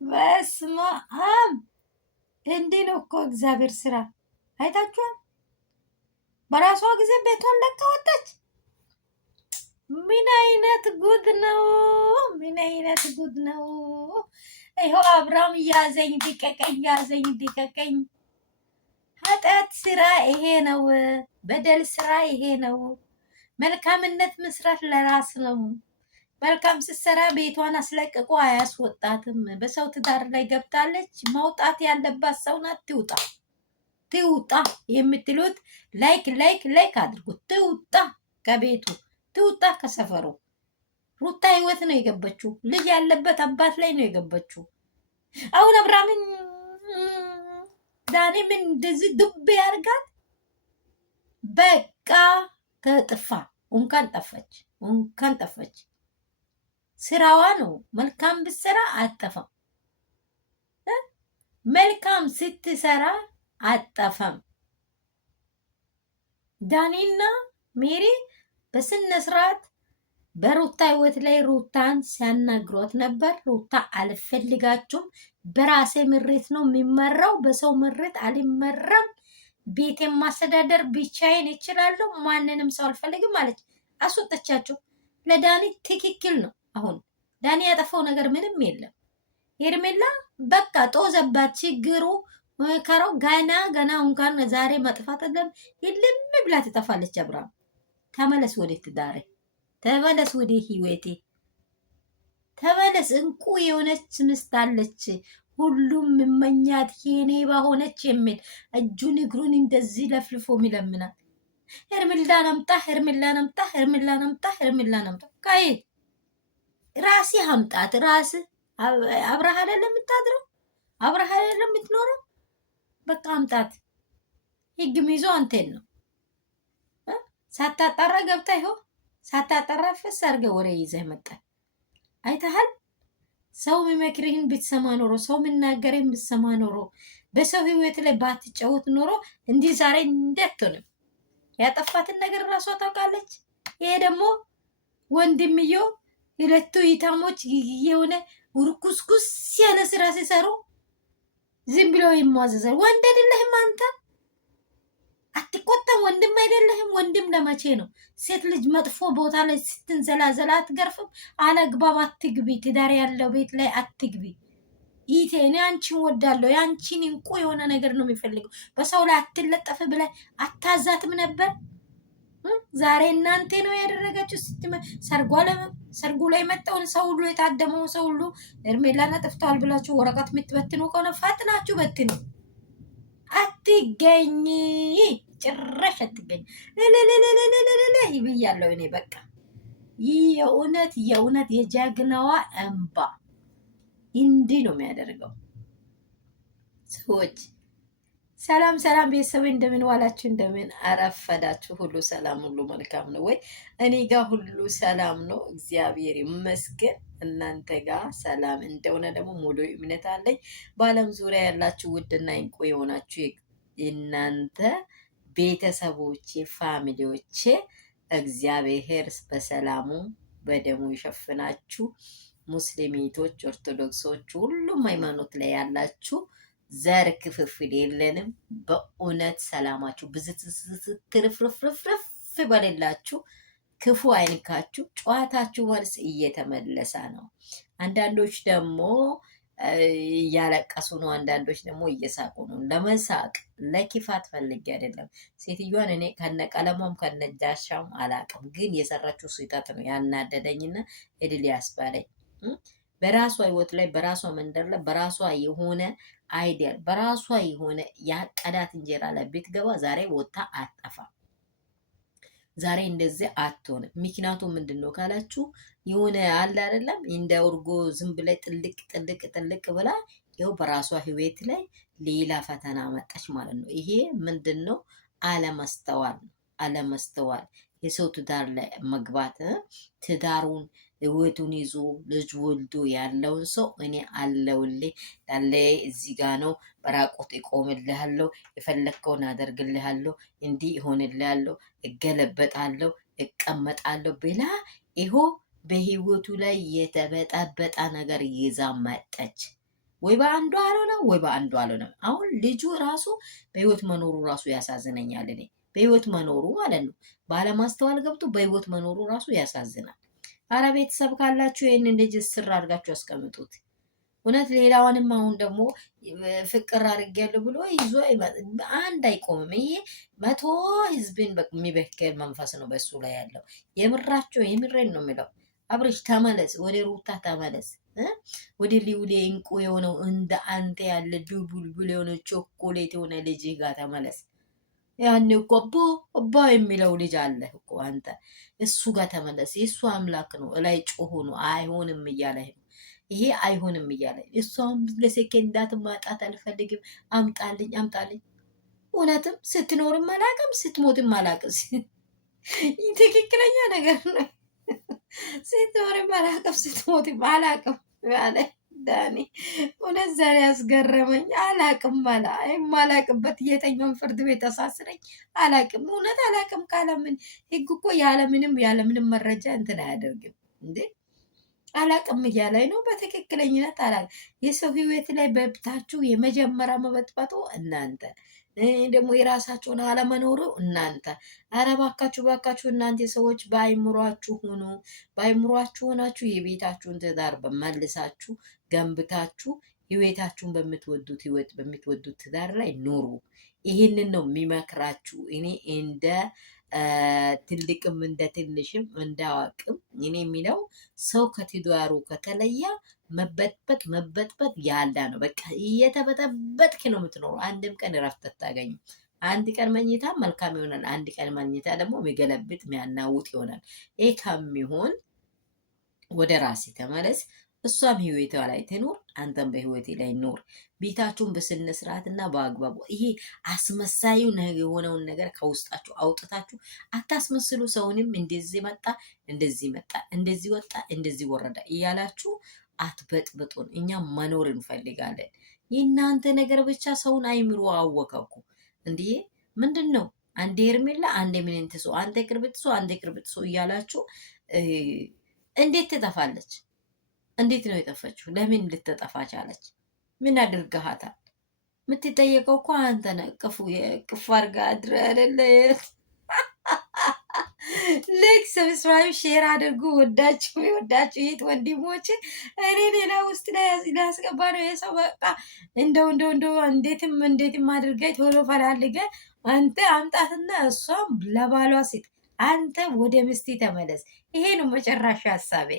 በስመ አብ እንዲህ ነው እኮ እግዚአብሔር ስራ አይታችኋል። በራሷ ጊዜ ቤቷን ለቃ ወጣች። ምን አይነት ጉድ ነው! ምን አይነት ጉድ ነው! ይኸው አብርሃም ያዘኝ ዲቀቀኝ፣ ያዘኝ ዲቀቀኝ። ኃጢአት ስራ ይሄ ነው። በደል ስራ ይሄ ነው። መልካምነት መስራት ለራስ ነው። መልካም ስትሰራ ቤቷን አስለቅቆ አያስወጣትም። በሰው ትዳር ላይ ገብታለች። መውጣት ያለባት ሰው ናት። ትውጣ ትውጣ የምትሉት ላይክ ላይክ ላይክ አድርጉት። ትውጣ ከቤቱ ትውጣ ከሰፈሩ። ሩታ ህይወት ነው የገበችው። ልጅ ያለበት አባት ላይ ነው የገበችው። አሁን አብርሃምን ዳኒ ምን እንደዚህ ዱብ ያርጋል? በቃ ተጥፋ። እንኳን ጠፈች፣ እንኳን ጠፈች። ስራዋ ነው። መልካም ብትሰራ አጠፋም። መልካም ስትሰራ አጠፋም። ዳኒና ሜሪ በስነ ስርዓት በሩታ ህይወት ላይ ሩታን ሲያናግሯት ነበር። ሩታ አልፈልጋችሁም፣ በራሴ ምሬት ነው የሚመራው፣ በሰው ምሬት አልመራም፣ ቤቴን ማስተዳደር ብቻዬን እችላለሁ፣ ማንንም ሰው አልፈልግም ማለች። አስወጣቻቸው። ለዳኒ ትክክል ነው። አሁን ዳኒ ያጠፋው ነገር ምንም የለም። ሄርሜላ በቃ ጦዘባት። ችግሩ ከረው ገና እንኳን ዛሬ መጥፋት አይደለም ይልም ብላ ትጠፋለች። አብርሃም ተመለስ ወደ ትዳሬ፣ ተመለስ ወደ ህይወቴ፣ ተመለስ። እንቁ የሆነች ምስት አለች፣ ሁሉም መመኛት የኔ ባሆነች የሚል እጁን እግሩን እንደዚህ ለፍልፎ ይለምናል። ሄርሜላን አምጣ፣ ሄርሜላን አምጣ፣ ሄርሜላን አምጣ፣ ሄርሜላን አምጣ። ከየት ራሴ አምጣት። ራስ አብረህ አይደለም የምታድረው፣ አብረህ አይደለም የምትኖረው። በቃ አምጣት። ህግ ሚዞ አንተን ነው ሳታጣራ ገብታ ይኸው ሳታጣራ ፈስ አድርገህ ወሬ ይዘህ መጣ። አይተሃል? ሰው የሚመክርህን ብትሰማ ኖሮ፣ ሰው የሚናገርህን ብትሰማ ኖሮ፣ በሰው ህይወት ላይ ባትጫወት ኖሮ እንዲህ ዛሬ እንደትሆንም ያጠፋትን ነገር ራሷ ታውቃለች። ይሄ ደግሞ ወንድምየው ሁለቱ ይታሞች የሆነ ውርኩስኩስ ያለ ስራ ሲሰሩ ዝም ብለው ይሟዘዛል። ወንድ አይደለህም አንተ? አትቆጣም? ወንድም አይደለህም? ወንድም ለመቼ ነው? ሴት ልጅ መጥፎ ቦታ ላይ ስትንዘላዘላ አትገርፍም? አለግባብ አትግቢ። ትዳር ያለው ቤት ላይ አትግቢ። ይቴ እኔ አንቺን ወዳለሁ፣ የአንቺን እንቁ የሆነ ነገር ነው የሚፈልገው። በሰው ላይ አትለጠፍ ብላይ አታዛትም ነበር? ዛሬ እናንተ ነው ያደረጋችሁ። ሰርጉ ላይ መጣውን ሰው ሁሉ የታደመው ሰው ሁሉ ሄርሜላን አጥፍተዋል ብላችሁ ወረቀት የምትበትኑ ከሆነ ፈጥናችሁ በትኑ። አትገኝ፣ ጭራሽ አትገኝ። ይብያለሁ እኔ በቃ ይህ የእውነት የጀግናዋ እንባ እንዲህ ነው የሚያደርገው። ሰዎች ሰላም ሰላም ቤተሰብ እንደምን ዋላችሁ? እንደምን አረፈዳችሁ? ሁሉ ሰላም፣ ሁሉ መልካም ነው ወይ? እኔ ጋር ሁሉ ሰላም ነው፣ እግዚአብሔር ይመስገን። እናንተ ጋር ሰላም እንደሆነ ደግሞ ሙሉ እምነት አለኝ። በዓለም ዙሪያ ያላችሁ ውድና እንቁ የሆናችሁ እናንተ ቤተሰቦቼ፣ ፋሚሊዎቼ እግዚአብሔር በሰላሙ በደሙ ይሸፍናችሁ። ሙስሊሚቶች፣ ኦርቶዶክሶች፣ ሁሉም ሃይማኖት ላይ ያላችሁ ዘር ክፍፍል የለንም። በእውነት ሰላማችሁ ብዝትርፍርፍርፍ በሌላችሁ፣ ክፉ አይንካችሁ። ጨዋታችሁ መልስ እየተመለሰ ነው። አንዳንዶች ደግሞ እያለቀሱ ነው፣ አንዳንዶች ደግሞ እየሳቁ ነው። ለመሳቅ ለኪፋት ፈልጌ አይደለም። ሴትዮዋን እኔ ከነቀለሟም ከነጃሻም አላቅም፣ ግን የሰራችው ስህተት ነው ያናደደኝና እድል ያስባለኝ። በራሷ ህይወት ላይ በራሷ መንደር ላይ በራሷ የሆነ አይዲያል በራሷ የሆነ ያቀዳት እንጀራ ላይ ብትገባ ዛሬ ወታ አጠፋ። ዛሬ እንደዚህ አትሆንም። ምክንያቱም ምንድን ነው ካላችሁ የሆነ አለ አይደለም እንደ እርጎ ዝም ብላ ጥልቅ ብላ ይኸው በራሷ ህይወት ላይ ሌላ ፈተና መጣች ማለት ነው። ይሄ ምንድን ነው? አለመስተዋል ነው። አለመስተዋል የሰው ትዳር ላይ መግባት ትዳሩን ህይወቱን ይዞ ልጅ ወልዶ ያለውን ሰው እኔ አለውልህ ያለ እዚህ ጋ ነው፣ በራቆት እቆምልሃለሁ፣ የፈለግከውን አደርግልሃለሁ፣ እንዲህ ይሆንልሃለሁ፣ እገለበጣለሁ፣ እቀመጣለሁ ብላ ይሆ በህይወቱ ላይ የተበጠበጠ ነገር ይዛ መጠች። ወይ በአንዱ አልሆነም ወይ በአንዱ አልሆነም። አሁን ልጁ ራሱ በህይወት መኖሩ ራሱ ያሳዝነኛል። እኔ በህይወት መኖሩ ማለት ነው ባለማስተዋል ገብቶ በህይወት መኖሩ ራሱ ያሳዝናል። አረ ቤተሰብ ካላችሁ ይህንን ልጅ ስር አድርጋችሁ ያስቀምጡት። እውነት ሌላዋንም አሁን ደግሞ ፍቅር አድርጌያለሁ ብሎ ይዞ አንድ አይቆምም። ይሄ መቶ ህዝብን የሚበክል መንፈስ ነው በሱ ላይ ያለው። የምራቸው የምሬን ነው የሚለው። አብርሽ ተመለስ፣ ወደ ሩታ ተመለስ፣ ወደ ሊውሌ እንቁ የሆነው እንደ አንተ ያለ ዱቡልቡል የሆነ ቾኮሌት የሆነ ልጅ ጋር ተመለስ። ያኔ እኮ አባ የሚለው ልጅ አለ እኮ አንተ፣ እሱ ጋር ተመለስ። የእሱ አምላክ ነው እላይ ጮሁ ነው አይሆንም እያለ ነው። ይሄ አይሆንም እያለ እሷም ለሴኬንዳት ማጣት አልፈልግም፣ አምጣልኝ አምጣልኝ። እውነትም ስትኖርም አላቅም ስትሞትም አላቅም። ትክክለኛ ነገር ነው። ስትኖርም አላቅም ስትሞትም አላቅም ያለ ዳኒ እውነት ዛሬ ያስገረመኝ። አላቅም ባላ የማላቅበት የተኛውን ፍርድ ቤት ተሳስረኝ አላቅም። እውነት አላቅም ካለምን ህግ እኮ ያለምንም መረጃ እንትን አያደርግም እንዴ። አላቅም እያላይ ነው። በትክክለኝነት አላቅም። የሰው ህይወት ላይ በብታችሁ የመጀመሪያ መበጥበጡ እናንተ ደግሞ የራሳችሁን አለመኖሩ እናንተ። ኧረ ባካችሁ ባካችሁ እናንተ ሰዎች በአይምሯችሁ ሁኑ። በአይምሯችሁ ሆናችሁ የቤታችሁን ትዳር በመልሳችሁ ገንብታችሁ ህይወታችሁን በምትወዱት ህይወት በምትወዱት ትዳር ላይ ኑሩ። ይህንን ነው የሚመክራችሁ እኔ እንደ ትልቅም እንደ ትንሽም እንደ አዋቅም እኔ የሚለው ሰው ከትዳሩ ከተለያ መበጥበጥ ያለ ነው። በቃ እየተበጠበጥክ ነው የምትኖረው። አንድም ቀን እረፍት አታገኝም። አንድ ቀን መኝታ መልካም ይሆናል፣ አንድ ቀን መኝታ ደግሞ የሚገለብጥ የሚያናውጥ ይሆናል። ይህ ከሚሆን ወደ ራሴ ተመለስ። እሷም ህይወቷ ላይ ትኖር፣ አንተም በህይወቴ ላይ ኖር። ቤታችሁን በስነ ስርዓትና በአግባቡ ይሄ አስመሳዩ የሆነውን ነገር ከውስጣችሁ አውጥታችሁ አታስመስሉ። ሰውንም እንደዚህ መጣ፣ እንደዚህ መጣ፣ እንደዚህ ወጣ፣ እንደዚህ ወረዳ እያላችሁ አትበጥብጡን። እኛ መኖር እንፈልጋለን። የእናንተ ነገር ብቻ ሰውን አይምሮ አወከኩ። እንዲህ ምንድን ነው? አንዴ ሄርሜላ፣ አንዴ ምንንትሶ፣ አንዴ ቅርብትሶ፣ አንዴ ቅርብትሶ እያላችሁ እንዴት ትጠፋለች? እንዴት ነው የጠፈችው? ለምን ልትጠፋ ቻለች? ምን አድርገሃታል? የምትጠየቀው እኮ አንተ ነህ። ቅፍ አድርጋ አድረ አይደለ? ልክ ሰብስክራይብ ሼር አድርጉ። ወዳችሁ የት ወንድሞች፣ እኔ ሌላ ውስጥ ሊያስገባ ነው የሰው በቃ እንደው እንዴትም አድርገ ቶሎ ፈላልገ አንተ አምጣትና እሷም ለባሏ ሴት አንተ ወደ ምስቲ ተመለስ። ይሄ ነው መጨረሻ ሀሳቤ።